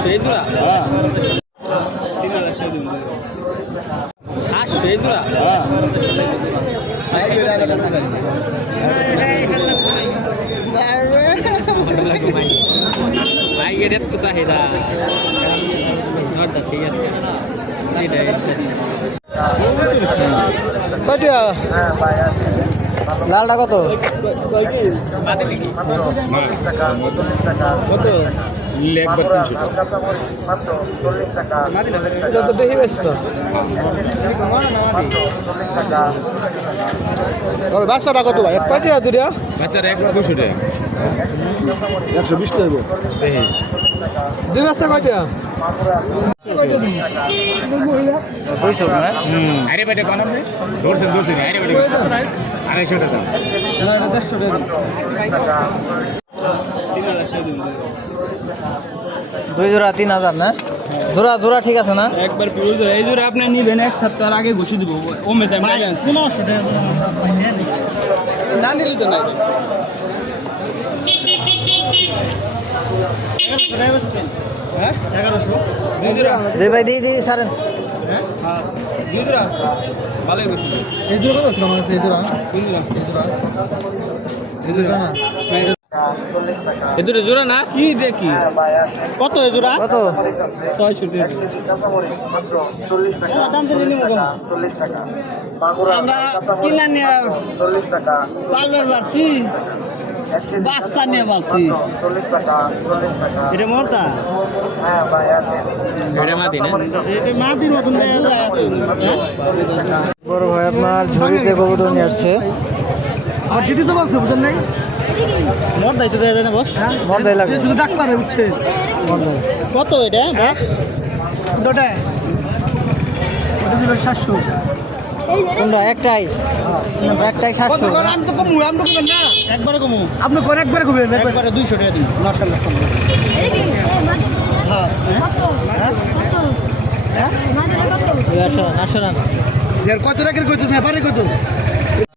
700 জোড়া 3000 টাকা দিন 700 জোড়া ভাই এর তো চাহিদা ঠিক আছে লালটা কত কত একবার 300 এটা তো বেশি বেশি তো বাচ্চাটা কত ভাই কয়টা দুটা বাচ্চার একবার 200 টাকা 120 টাকা দুই বাচ্চা কয়টা আরে বেটা কোন আপনি ধরছেন আরে বেটা 250 টাকা 2 জোড়া 3000 না জোড়া জোড়া ঠিক আছে না একবার পিওর জোড়া এই জোড়া আপনি নিবেন এক সপ্তাহ আগে ঘুষি দিব ও মেতে ব্যালেন্স 900 টাকা না নিলে তো না 1100 দে ভাই দি সারেন হ্যাঁ দুই জোড়া ভালোই করছি এই জোড়া কত আছে আমার কাছে এই জোড়া তিন জোড়া এই জোড়া না এই দুটো জোড়া না কি দেখি কত এই জোড়া কত 600 টাকা দাম চলে নিব আমরা কিনা নিয়ে পালবার পারছি বাচ্চা নিয়ে পালছি এটা মরতা এটা মাদি না এটা মাদির মতন দেখা আছে বড় ভাই আপনার ঝুড়িতে কবুতর নিয়ে আসছে আর জিটি তো বলছো বুঝেন নাই মরদাই তো দেয়া যায় না বস মর্দাই লাগে শুধু ডাক পারে বুঝছে মর্দাই কত এটা দুটো ওটা দিল 700 কোনটা একটাই একটাই 700 আমি তো কমু আমরা কমু না একবারে কমু আপনি কোন একবারে কমবেন একবারে 200 টাকা দিন মাশাআল্লাহ হ্যাঁ আসো না কত টাকার কত ব্যাপারে কত